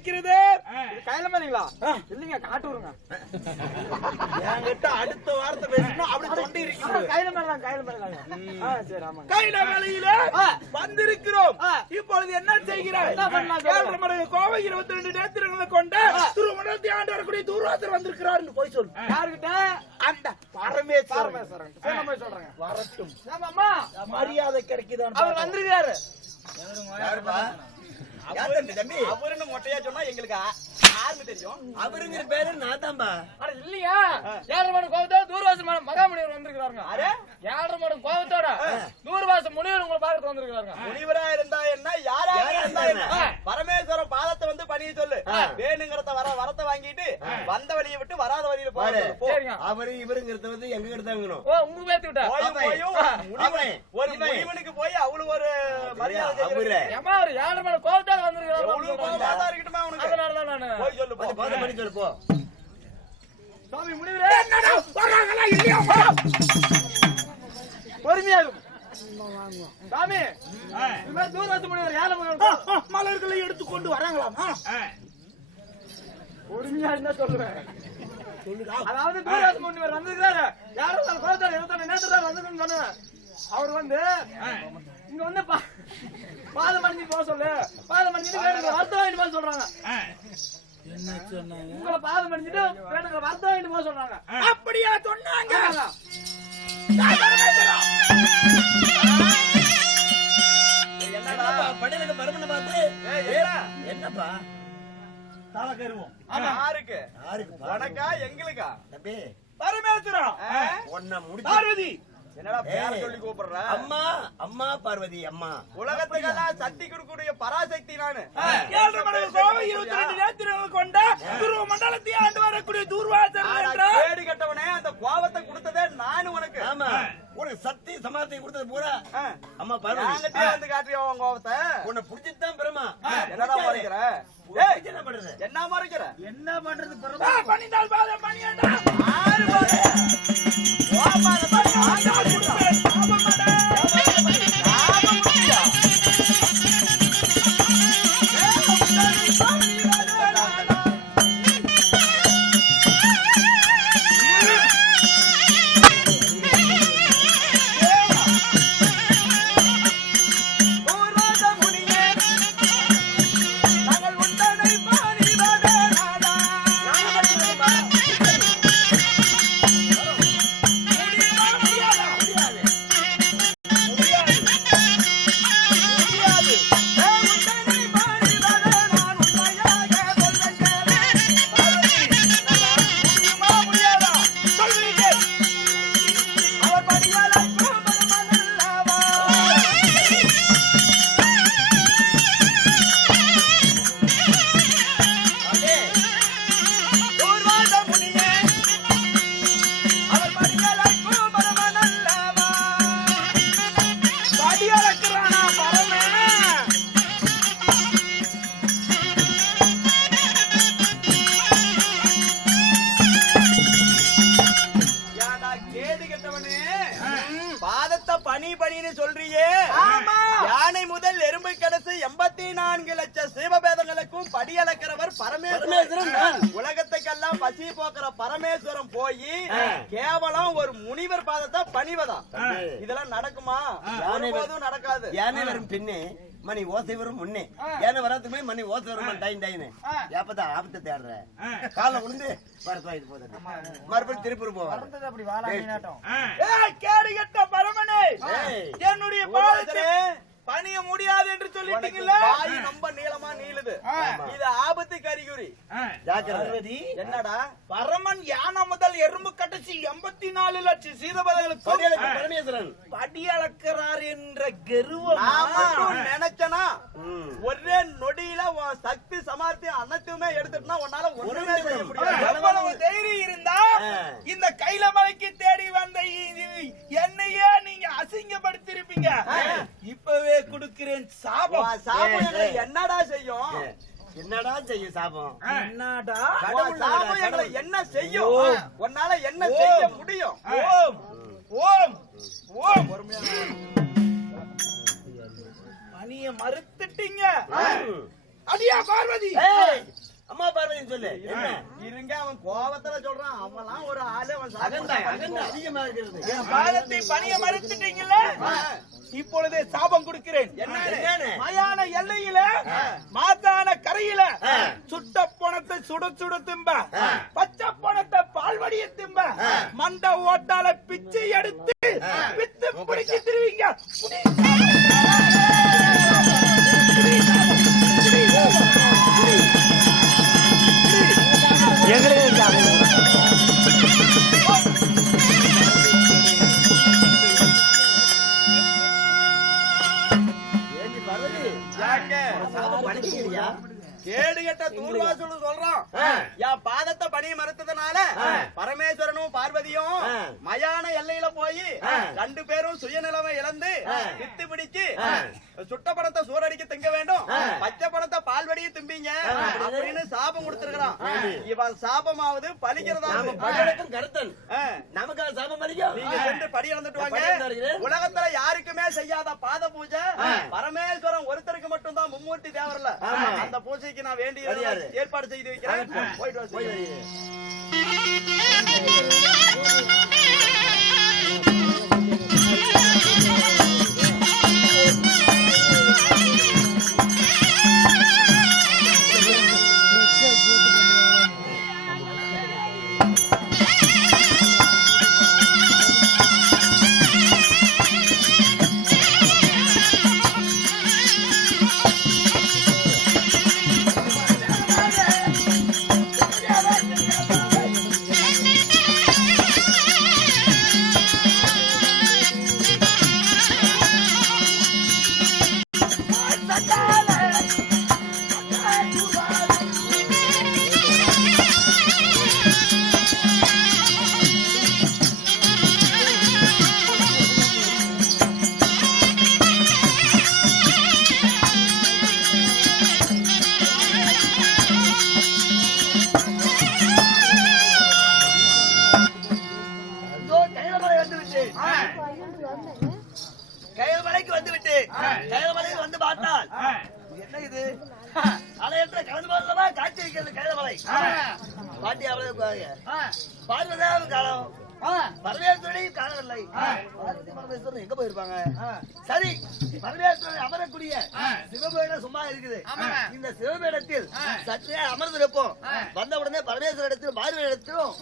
இது கையில மேலீங்களா என்கிட்ட அடுத்த வாரத்தை பேசணும் அப்படி தொண்டி இருக்கிறது கையில மேலாம் கையில மேலாங்க ஆ சரி ஆமாங்க. கையில வேலையில ஆ. வந்திருக்கிறோம். இப்பொழுது என்ன மடங்கு கோவை இருபத்தி ரெண்டு நேத்திரங்களை கொண்ட திருமணத்தை ஆண்டு வரக்கூடிய தூர்வாசர் வந்திருக்கிறார் போய் சொல்லு. யாருக்கிட்ட அந்த பரமேஸ்வரன். சொல்றேங்க. வரட்டும். மரியாதை கிடைக்குதான் அவர் வந்திருக்காரு. தம்பி தம்பி? அவருன்னு மொட்டையா சொன்னா எங்களுக்கு ஆ- யாருன்னு தெரியும். அவருங்கிற பேரு நான் தான்பா. அட இல்லையா? ஏழரை மணி கோபத்தோட தூர்வாசம் மகாமுனிவர் வந்திருக்காருங்க அரே ஏழரை மணி கோபத்தோட தூர்வாசம் முனிவர் உங்களை பார்க்க வந்திருக்காருங்க முனிவரா இருந்தா என்ன? யாரா இருந்தா என்ன? பரமேஸ்வரன் பாதத்தை வந்து பணிய சொல்லு. வேணுங்கிறத வர வரத்தை வாங்கிட்டு வந்த வழியை விட்டு வராத வழியில பாரு. போற போ. சரிங்க அவரு இவருங்கிறத வந்து எங்க கிட்ட தாங்கணும் ஓ உங்க பேத்து விட்டா. ஒரு இவன். முனிவனுக்கு போய் அவ்வளவு ஒரு மரியாதை. ஏமா அவர். ஏழரை மணி கோபத்தோட எவ்வளவு வந்திருக்காரு கோபமா இருக்கட்டுமா அவனுக்கு? அதனாலதான் நானு. போய் சொல்லு போ. பாத பண்ணி சொல்லு போ. சுவாமி முனிவரே. என்னடா வர்றாங்களா இல்லையா? பொறுமையாகும். சாமி! தூர்வாசம் முனிவர் ஆ, மலர்களை எடுத்துக்கொண்டு வராங்களாமா. பொறுமையா இருந்தா சொல்லுவேன். சொல்லுடா. அதாவது தூராசம் முனிவர் வந்திருக்காரு யாரும் தான் கோத்தாரு இருபத்தாறு நேரத்துல வந்துருக்குன்னு சொன்னேன் அவர் வந்து இங்க வந்து பா- பாதம் அணிஞ்சு போக சொல்லு. பாதம் அணிஞ்சிட்டு வேணுங்க வருத்தம் வாங்கிட்டு போக சொல்றாங்க. என்ன சொன்னாங்க? உங்களை பாதம் அணிஞ்சிட்டு வேணுங்க வருத்தம் வாங்கிட்டு போக சொல்றாங்க. அப்படியா சொன்னாங்க? என்னப்பா? தலை கருவோம். யாருக்கு? உனக்கா எங்களுக்கா? தம்பி. பரமேஸ்வரா ஆ? உன்னை முடிச்சு பார்வதி. என்னடா பேர ஏய். சொல்லி கூப்பிடுற? அம்மா அம்மா பார்வதி அம்மா. உலகத்துக்கெல்லாம் சக்தி கொடுக்கக்கூடிய பராசக்தி நானு. ஏழரை மடங்கு கோவை இருபத்தி ரெண்டு நேத்திரங்கள் கொண்ட துருவ மண்டலத்தை ஆண்டு வரக்கூடிய தூர்வாசர் கேடு கட்டவனே அந்த கோபத்தை கொடுத்ததே நானு உனக்கு. ஆமா. உனக்கு சக்தி சமாளத்தை கொடுத்தது பூரா. அம்மா என்கிட்டயே வந்து காட்டுறியா உன் கோபத்தை? உன்னை பிடிச்சிட்டு தான் பெருமா என்னடா மறைக்கிற? ஏய். என்ன பண்றது? என்ன மறைக்கிற? என்ன பண்றது ஆ, பணிந்தால் பாதம் பணியண்டா ஆறு பாரு. கோபால பாரு, ஆண்டவன் கொடுத்தார். படியளக்கிறவர் பரமேஸ்வரன். உலகத்துக்கெல்லாம் பசி போக்குற பரமேஸ்வரன் போய் கேவலம் ஒரு முனிவர் பாதத்தை பணிவதா இதெல்லாம் நடக்குமா? ஒருபோதும் நடக்காது. யானை வரும் பின்னே மணி ஓசை வரும் முன்னே. யானை வராதுக்கு மணி ஓசை வரும் டைன் டைன்னு எப்பதான் ஆபத்தை தேடுற? காலை விழுந்து வரத்து போகுது மறுபடியும் திருப்பூர் போவாங்க வந்தது அப்படி வாழாங்க நாட்டம். ஏய், கேடு கெட்ட பரமனே. ஏய். என்னுடைய பாதத்தை பணிய முடியாது என்று சொல்லிட்டீங்கல்ல? வாய் ரொம்ப நீளமா நீளுது. இது ஆபத்து கறிகுறி என்னடா? பரமன் யானை முதல் எறும்பு கடைசி எண்பத்தி நாலு லட்சம் சீதபதங்களுக்கு. படி அளக்கிறார் என்ற கெருவமா. நினைச்சனா. ஒரே நொடியில சக்தி சமார்த்தியம் அனைத்துமே எடுத்துட்டுனா உன்னால ஒண்ணுமே செய்ய முடியாது. எவ்வளவு தைரியம் இருந்தா. இந்த கைல மலைக்கு தேடி வந்த என்னையே நீங்க அசிங்கப்படுத்திருப்பீங்க இப்பவே கொடுக்கிறேன் சாபம். சாபம். என்னடா செய்யும்? என்னடா செய்யும் சாபம்? என்னடா? சாபம் எங்களை. என்ன செய்யும். உன்னால என்ன. செய்ய முடியும்? ஓம். ஓம். ஓம். பணிய மறுத்துட்டீங்க. அடியா பார்வதி. அம்மா பார்வதின்னு சொல்லு என்ன? இருங்க அவன் கோவத்துல சொல்றான். அவன்லாம் ஒரு ஆளு அவன் அதிகமா இருக்கிறது. என் பாதத்தை பணிய மறுத்துட்டீங்கல்ல? இப்பொழுதே சாபம் கொடுக்கிறேன். என்னன்னு? மயான எல்லையில மாதான கரையில சுட்ட பணத்தை சுட சுட திம்ப பச்சை பணத்தை பால்வடிய திம்ப மண்ட ஓட்டால பிச்சை எடுத்து வித்து பிடிச்சு திருவீங்க. Yenile கெட்ட தூர்வாசல் சொல்றான். என் பாதத்தை பணிய மறுத்ததுனால. பரமேஸ்வரனும் பார்வதியும். மயான எல்லையில போய். ரெண்டு பேரும் சுயநிலைமை இழந்து. வித்து பிடிச்சு. சுட்ட பணத்தை சூறடிக்க திங்க வேண்டும். பச்சை பணத்தை பால்வடிய திம்பிங்க. அப்படின்னு சாபம் கொடுத்திருக்கிறான். இவன் சாபமாவது பலிக்கிறதா கருத்தன் ஆ. நமக்காக சாபம் நீங்க சென்று படி இழந்துட்டு வாங்க. உலகத்துல யாருக்குமே செய்யாத பாத பூஜை. பரமேஸ்வரன் ஒருத்தருக்கு மட்டும் தான் மும்மூர்த்தி தேவரல. அந்த பூஜைக்கு நான் வேண்டிய. ஏற்பாடு செய்து வைக்கிறேன் போயிட்டு வா அலையற்ற கலந்து போதல்லவா காட்சி இருக்கிறது கைலமலை பாட்டி அவ்வளவு பார்வதாவும் காலம். பரமேஸ்வரனையும் காணவில்லை. பார்வதி பரமேஸ்வரன் எங்க போயிருப்பாங்க? சரி பரமேஸ்வரன் அமரக்கூடிய சிவபீடம் சும்மா இருக்குது. இந்த சிவபீடத்தில் சற்றே அமர்ந்திருப்போம் வந்த உடனே பரமேஸ்வர இடத்திலும் பார்வை இடத்திலும்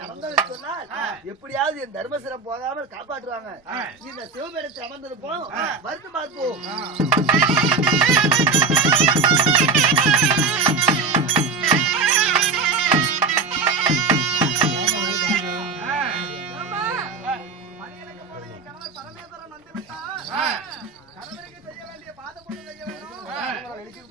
நடந்தது சொன்னால் எப்படியாவது என் தர்மசிரம் போகாமல் காப்பாற்றுவாங்க. இந்த சிவபீடத்தில் அமர்ந்திருப்போம் வந்து பார்ப்போம். എനിക്ക്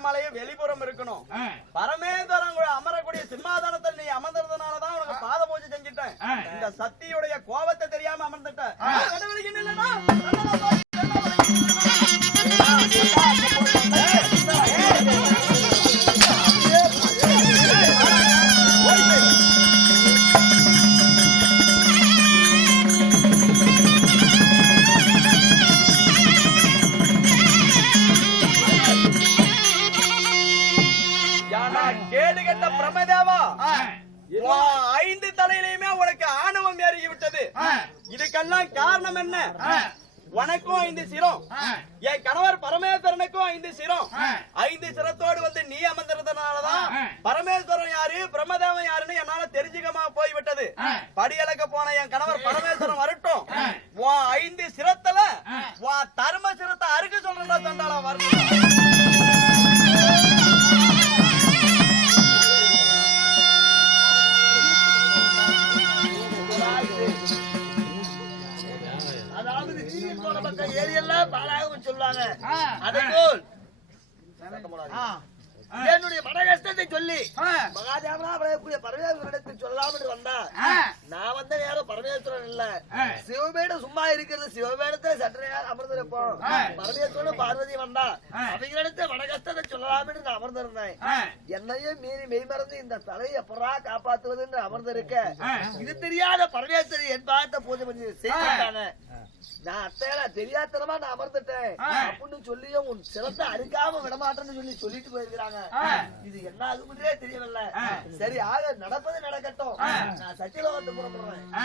கைலமலையும் வெளிப்புறம் இருக்கணும். ஐந்து தலையிலையுமே உனக்கு ஆணவம் ஏறி விட்டது இதுக்கெல்லாம் காரணம் என்ன? உனக்கும் ஐந்து சிரம். என் கணவர் பரமேஸ்வரனுக்கும் ஐந்து சிரம். ஐந்து சிரத்தோடு வந்து நீ அமர்ந்திருந்தனாலதான் பரமேஸ்வரன் யாரு பிரம்மதேவன் யாருன்னு என்னால தெரிஞ்சுக்கமா போய்விட்டது. படியளக்க போன என் கணவர் பரமேஸ்வரன் வரட்டும் பரமேஸ்வரனிடத்தில் சொல்லாமல் வந்தா நான் வந்த நேரம் பரமேஸ்வரன் இல்ல. சிவபேடம் சும்மா இருக்கிறது. சிவபேடத்தை சற்று நேரம் அமர்ந்திருப்போம். பரமேஸ்வரன் பார்வதி வந்தா. அவங்களிடத்தை மன கஷ்டத்தை சொல்லலாம்னு நான் அமர்ந்திருந்தேன். என்னையும் மீறி மெய்மறந்து இந்த தலையை எப்படா காப்பாத்துவது என்று அமர்ந்திருக்க. இது தெரியாத பரமேஸ்வரி என் பாகத்தை பூஜை பண்ணி செய்திருக்காங்க நான் அத்தையா தெரியாதனமா நான் அமர்ந்துட்டேன். அப்படின்னு சொல்லியும் உன் சிரத்தை அறுக்காம விடமாட்டேன்னு சொல்லி சொல்லிட்டு போயிருக்கிறாங்க. இது என்ன ஆகும்ன்றே தெரியவில்லை. சரி ஆக நடப்பது நடக்கட்டும். நான் சச்சிலோகத்து புறப்படுறேன் ஆ